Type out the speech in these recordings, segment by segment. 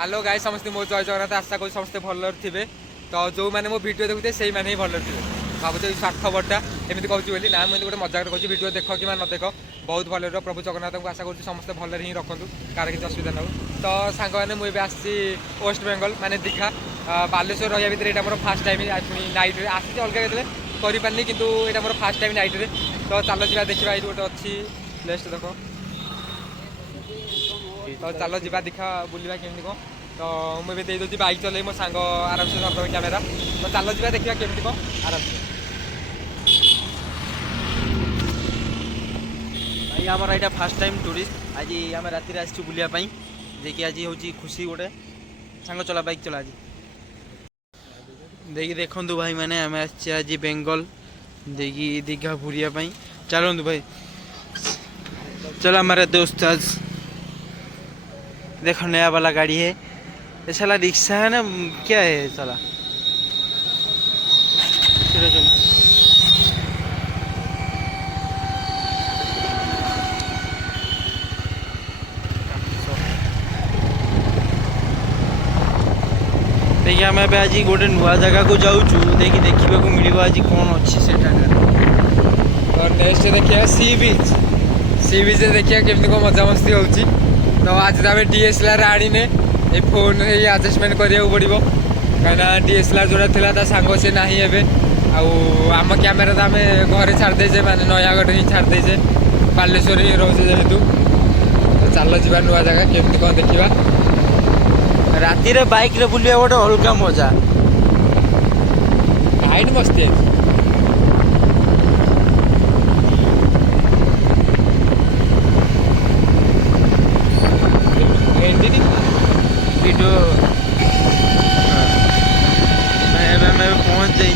Hello guys समस्ते मो जय जगन्नाथ आशा करी समस्ते भल थे। तो जो मैंने मो वीडियो देखुते से मैंने ही भल थे। भावुँ स्वार्थपरटा एमती कहूँ ना मुझे गोटे मजाक कहूँ वीडियो देख कि न देख बहुत भल प्रभु जगन्नाथ को आशा करूँ समस्ते भल ही रखु कार किसी असुविधा ना। तो सांग मैंने मुझे आसी वेस्ट बेंगल माने दीघा बालेश्वर रहा भितर यहाँ मोर फास्ट टाइम नाइट आसी अलग केतले करें कि यहाँ मोर फास्ट टाइम नाइट तो चलो जा देखा ये गोटे अच्छी प्लेस देख। तो चलो जा देखा बुलवा केमी कौन। तो मुझे दे दूसरी बाइक चल मो सांग आराम से धरद कैमेरा। तो चलो जा देखा केमी कौन आराम से। भाई आमर यहाँ फास्ट टाइम टूरिस्ट आज आम राति आसू बुलायापी जे आज हूँ खुशी गोटे सांग चला बाइक चला आज देखिए देखु भाई मैंने आम आज बेंगल देखिए दीघा बुलायापी चलतु भाई चलो हमारे दोस्त आज देखो नया वाला गाड़ी है ये साला रिक्शा है ना क्या है साला। चलो चलो देखिए आम आज गोटे नुआ जगह को जाऊँ देखिए देखा मिल आज कौन अच्छी से और नेक्स्ट देखिए सी बीच देखिए केमती कौन मजा मस्ती होची। तो आज आम डीएसएलआर आने ये फोन ये आडजस्टमेंट करा पड़ो कहीं डीएसएलआर जोड़ा था सांग से ना आम कैमेरा तो आम घर छाड़देचे माने नयागढ़ ही छाड़देचे बालेश्वर ही रोचे जेहेतु। तो चल जा नुआ जगह केमती कौन देखा राति रे बाइक रे बुलिया गोटे अलग मजा हाइट मस्ती वीडियो मैं पहुँच जाइए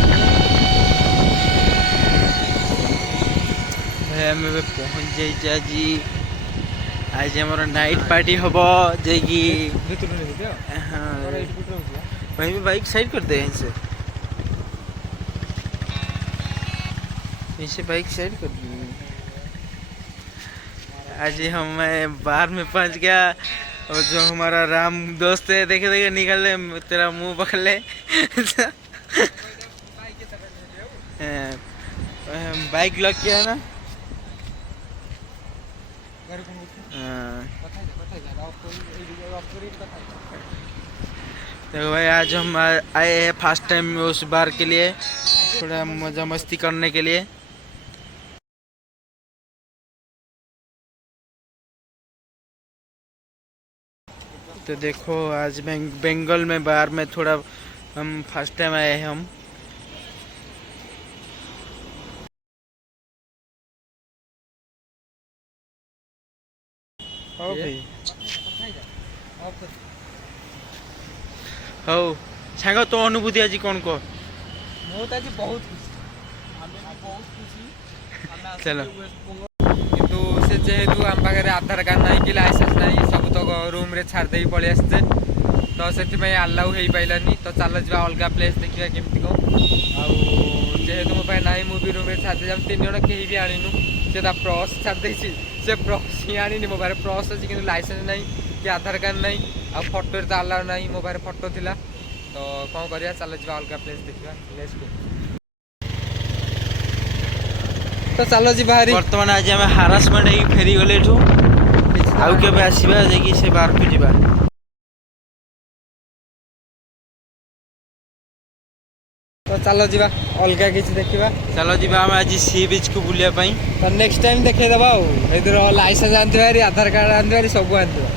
भाई पहुँच जाइए आज हमारा नाइट पार्टी हम जे कि हाँ भाई भी बाइक साइड कर दे इनसे बाइक साइड कर दी। आज हम बाहर में पहुंच गया और जो हमारा राम दोस्त है देखे देखे निकल ले तेरा मुंह पकड़ ले बाइक लग गया है ना। देखो भाई आज हम आए हैं फर्स्ट टाइम उस बार के लिए थोड़ा मजा मस्ती करने के लिए। तो देखो आज बेंगल में बाहर में थोड़ा हम फर्स्ट टाइम आए हैं हम। हौ सांग तो अनुभूति आज कौन कह बहुत चलो किंतु से जेहेतु आम पाखे आधार कार्ड ना कि लाइसेंस ना सब तो रूम रे छाड़ दे पलि आसचे तो से आलाउ हो पारानी। तो चल जा अलग प्लेस देखा केमती कौन जेहेतु मो ना मुझे रूम रे छाड़ दे तीन जन कहीं भी आणीनु से प्रस छाड़ से प्रस ही आनी मो पाखे प्रस अच्छी कि लाइसेंस ना कि आधार कार्ड ना आ फोटो तो आलाउ ना मो पाखे फोटो थिला। तो कौन करिया चल जा अलग प्लेस देखा लेट्स गो। तो चलो जी बाहरी बर्तमान आज आम हारासमेंट हो फेरी गले आउ के आसवा से बाहर को जीवा। तो चलो जी अलग किसी देखा चलो जी आम आज सी बीच को बुलायापी। तो नेक्स्ट टाइम देखेदेवा इधर लाइसेंस आनी आधार कार्ड आनी सब आनी।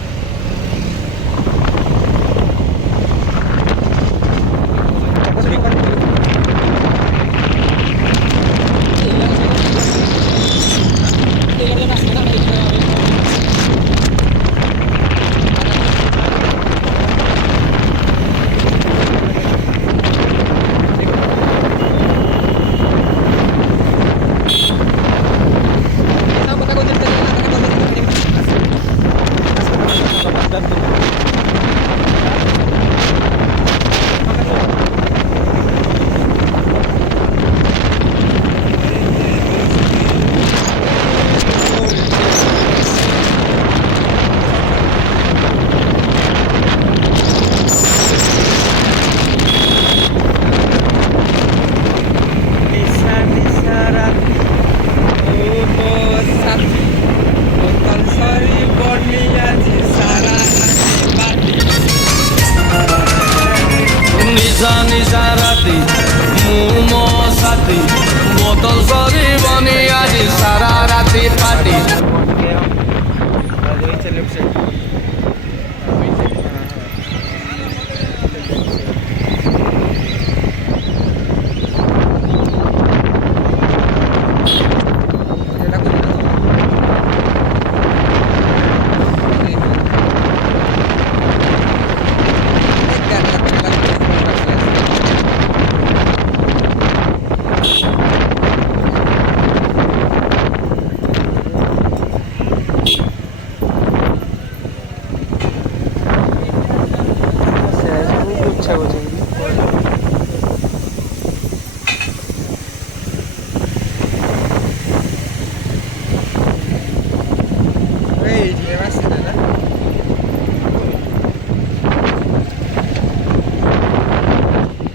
ये बस है ना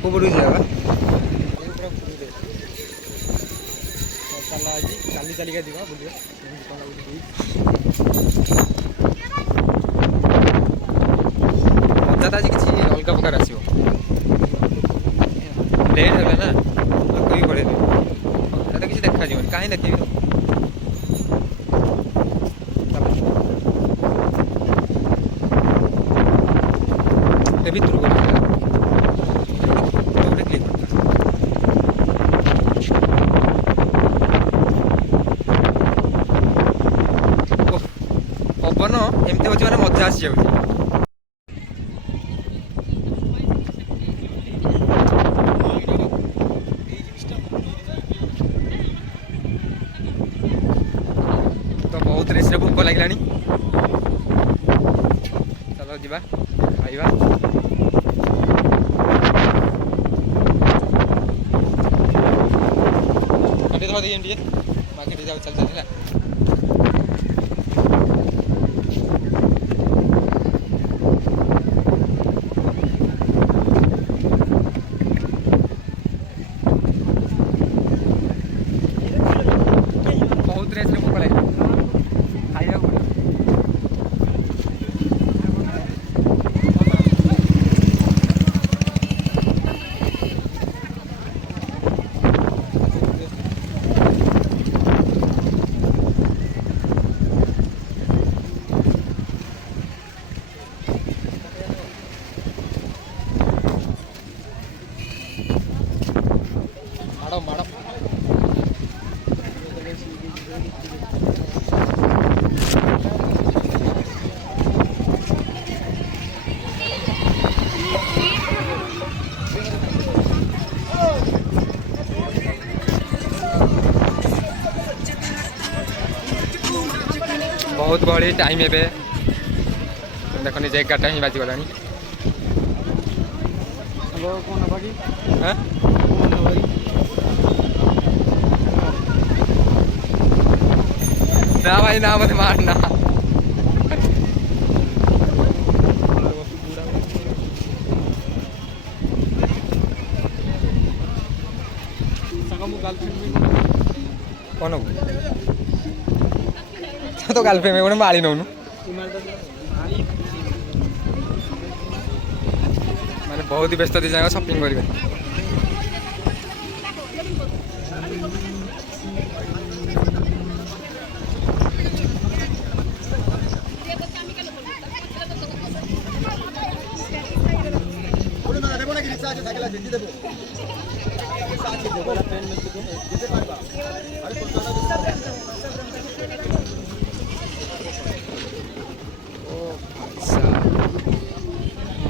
ऊपर जाएगा पूरा पूरी दे चला आज काली चली का दिवा बुलिया मजा आज किसी अलग प्रकार आसो लेट है ना लोक भी पड़े तो किसी देखा जीवन कहीं देखी भितर गोटे क्लिक पवन एमती हो मैंने मजा आसी जाऊँ तो बहुत रेस भोक लगे चलो जा खाइबा दिए बाकी जाओ चल चल बहुत रेस भोक लगे खाइबा मैडम बहुत गहली टाइम ए देखनी 11टा ही बाजीगला ना भाई ना मत मारना कौन तो गर्लफ्रेंड में मारी नौनु मैंने बहुत ही व्यस्त जाएगा शॉपिंग करेंगे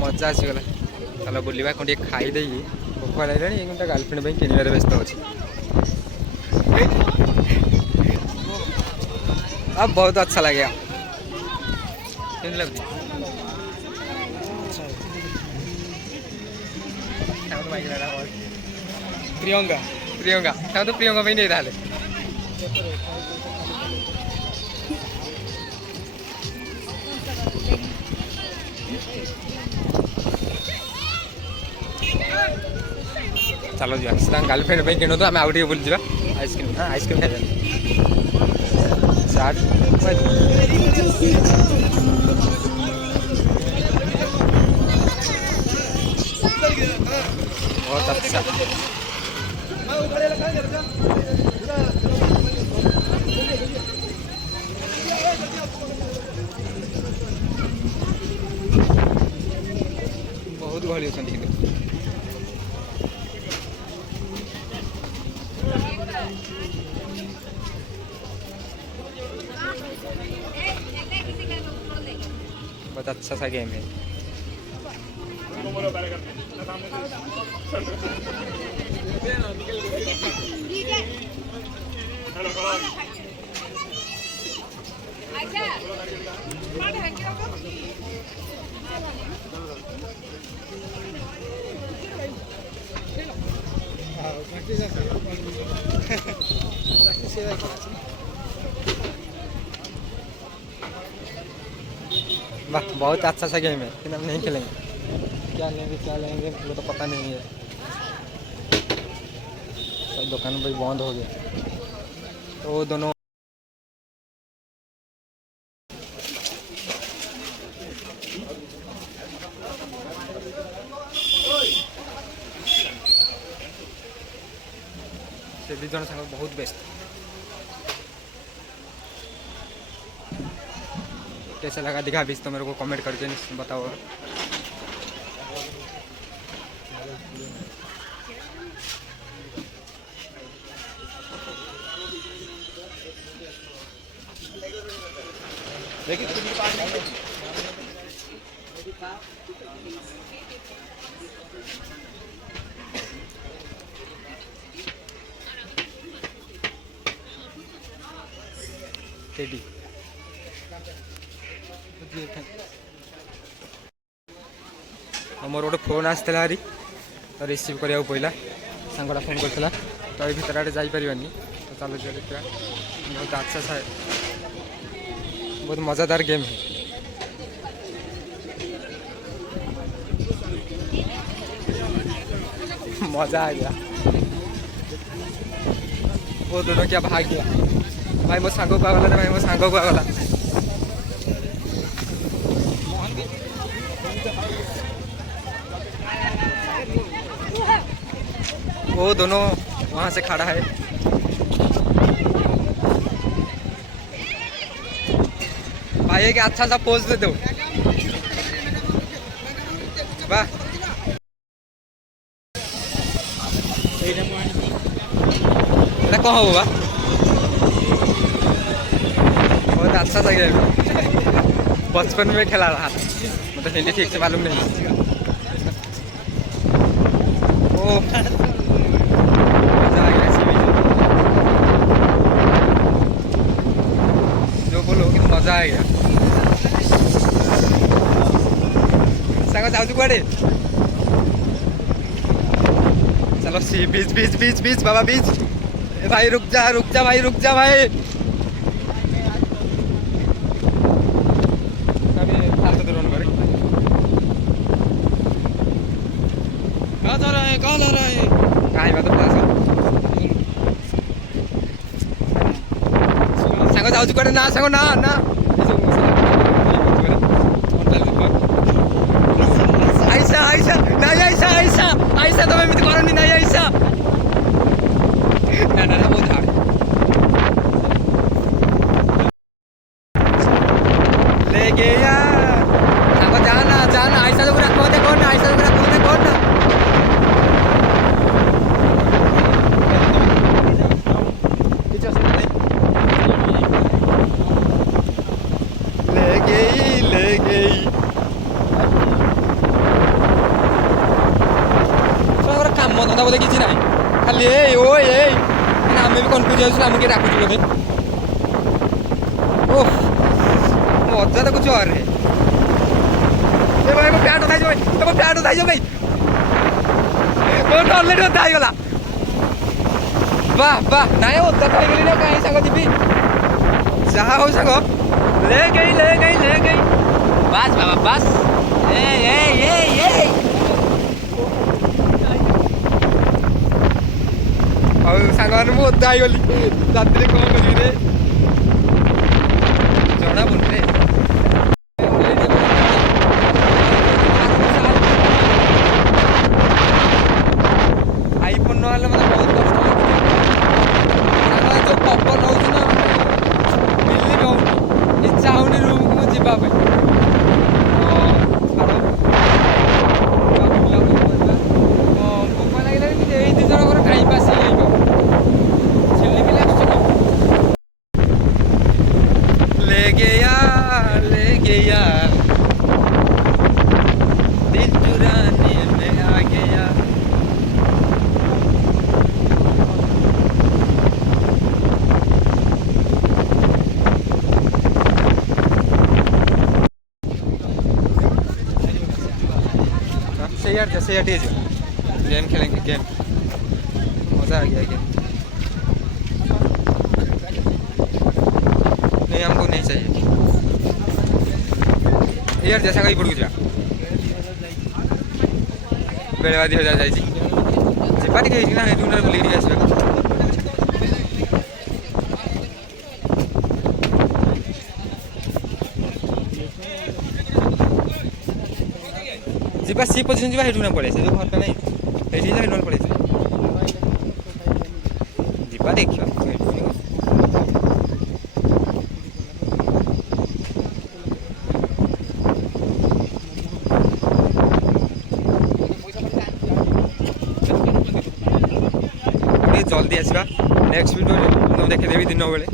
मजा आसीगला चलो बुलवा कौन खाईदे भोक लगे गर्लफ्रेंड किणवे व्यस्त अच्छे अब बहुत अच्छा लगे प्रियंका प्रियंका तो प्रियंका नहीं था चलो जी गर्लफ्रेंड किणु तो आम आउ टे बुल आइसक्रीम आइसक्रीम खाई चाट बहुत अच्छा बहुत गहली अच्छा बहुत अच्छा सा गेम है वाह बहुत अच्छा सा गेम है लेकिन हम नहीं खेलेंगे। क्या लेंगे मुझे तो पता नहीं है। सब दुकान भाई बंद हो गया तो वो दोनों से दी जन साथ बहुत बेस्ट। कैसा लगा दिखा बीच तो मेरे को कमेंट करके बताओ। टेडी मोर गोटे फोन आसला हारी तो रिसीव करा पड़ा सांगटा फोन करता तो ये भितर आड़े जापारानी तो चलो देखा बहुत अच्छा सा बहुत मज़ेदार गेम है। मज़ा आ गया वो दोनों क्या भाग गया भाई मो सांग को आगला भाई मो सांग को आगला वो दोनों वहाँ से खड़ा है। भाई एक अच्छा सा पोज दे दो वाह कौन होगा बहुत अच्छा सा गेम बचपन में खेला रहा मतलब हिंदी ठीक से मालूम नहीं। ओ मजा आ गया इसी में जो बोलो कि मजा आ गया। सांग जाऊ कुआड़े चलो सी बीच बीच बीच बीच बाबा बीच भाई रुक जा भाई रुक जा भाई कहाँ जा रहा है कहीं बात सांग जाऊ कुआड़े ना सांग ना ना आइसा आइसा नहीं आइसा आइसा आइसा तुम एमती करनी नहीं आइसा ना ना बहुत हार्ड ले गया सांग जाना जाना आइसा तो पूरा कौन है कौन आइसा तो पूरा कौन है कौन ले गई काम धंदा बोले किसी ना खाली आम भी कन्फ्यूज हो किए डाकुच बोधे ओह मजा तो कुछ और है भाई फ्याट उठाई भाई तुम फ्याट उठाई भाई बहुत अलरेडी ओदा होगा वाह वाह ना ओदा तो होगली ना कहीं सांग जी जहाँ हो सांग ले गई बस बाबा बस सांग मैं ओदा होगली राति कौन करेंगे जना पड़े आईफोन ना मतलब बहुत कष्ट जो पवन हो मिलनी भी इच्छा होनी रूम को जावाई भोक लगे ये दी जन टाइम पास ले गया दिल चुराने में आ गया। जैसे यार गेम खेलेंगे गेम मज़ा आ गया गेम नहीं हमको नहीं चाहिए। यार जैसा कहीं पड़ू जा बेलवा 2000 जाइए ଯିବା ଟିକେ ଏଇଠି ନା ଏଇଠି ବୁଲିକି ଟିକେ ଆସିବା ଯିବା ସି ପୋଜିସନ୍ ଯିବା ଏଇଠୁ ନା ପଳେଇ ଆସିବା ଯୋଉ ଘରଟା ନାହିଁ ଏଇଠି ଯା ଏଇଠୁ ପଳେଇ ଆସିବା ଯିବା ଦେଖିବା जल्दी आसवा नेक्स्ट वीडियो तुम देखेदेवी दिन बेले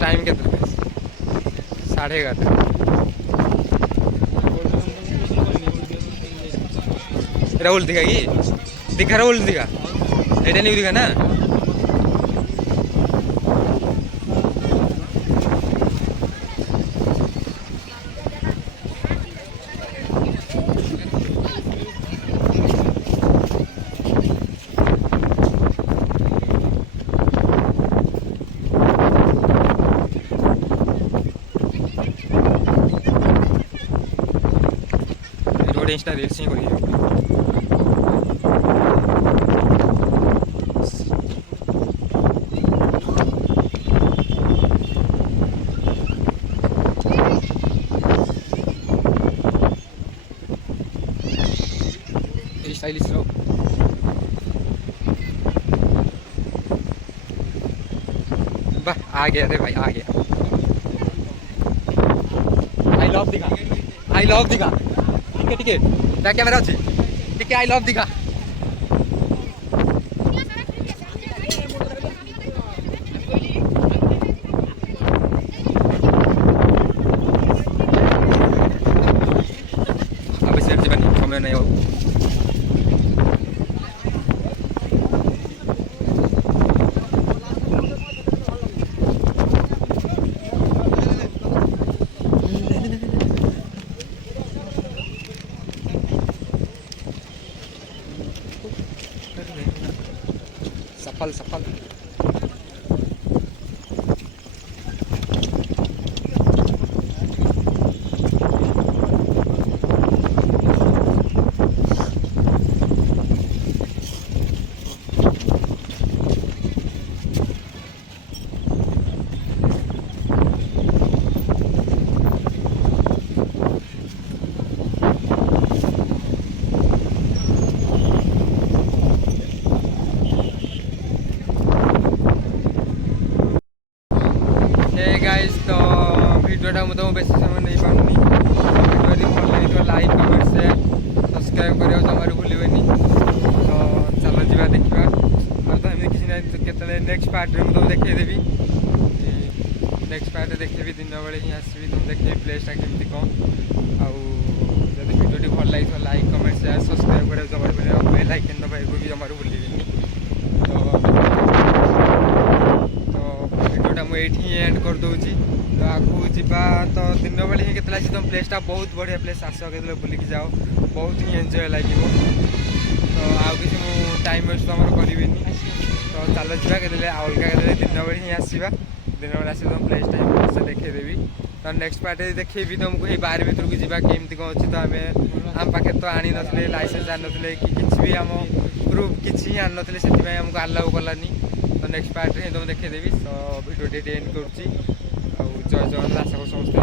टाइम के 11:30 এটা ওল্ড দীঘা কি দীঘার ওল্ড দীঘা এটা নিউ দীঘা না इंस्टा रील्स ही करिए स्टाइलिश लो वाह आ गया रे भाई आ गया आई लव दिखा टिके ता कैमरा अच्छे टिके आई लव दिखा अब सिर्फ जीवन समय नहीं हो सफल गाइस तो वीडियोटा मुझे बेस समय नहीं पाऊनी वीडियो भल लगे लाइक कमेंट शेयर सब्सक्राइब करा जमार भूलवेनि तो चलो जा देखा और तो एमती किसी ना के नेक्स्ट पार्ट में तुम देखदेवी नेक्स्ट पार्ट देखी दिन बेले ही आसवि तुम देखे प्लेसटा केमती कौन आउ जब वीडियो भल लगे लाइक कमेंट शेयर सब्सक्राइब करा जमार बेल आइकन दबाई भी जमार भूलवेनि मुझे एंड कर दूची तो आगू जा तो दिन बेले ही केतला तुम प्लेसटा बहुत बढ़िया प्लेस आस के बुलिकी जाओ बहुत ही एंजॉय लगे तो आउ कि टाइम वेस्ट तुम करी तो चलो जा के अलग दिन बेले ही आसवा दिन बेले आस तुम प्लेसटा ही देखदेवी तो नेक्स्ट पार्ट देखेबी तुमको ये बाहर भर को जा केमती कौन अच्छी तो आम पाखे तो आनी नी लाइसेंस आनी ना कि भी आम प्रूफ किसी आनी ना से आमको आलाउ कलानी तो नेक्स्ट पार्ट ही तुम देखदेवी तो भिडियो एंड करुँच जय जगन्नाथ आशा समस्त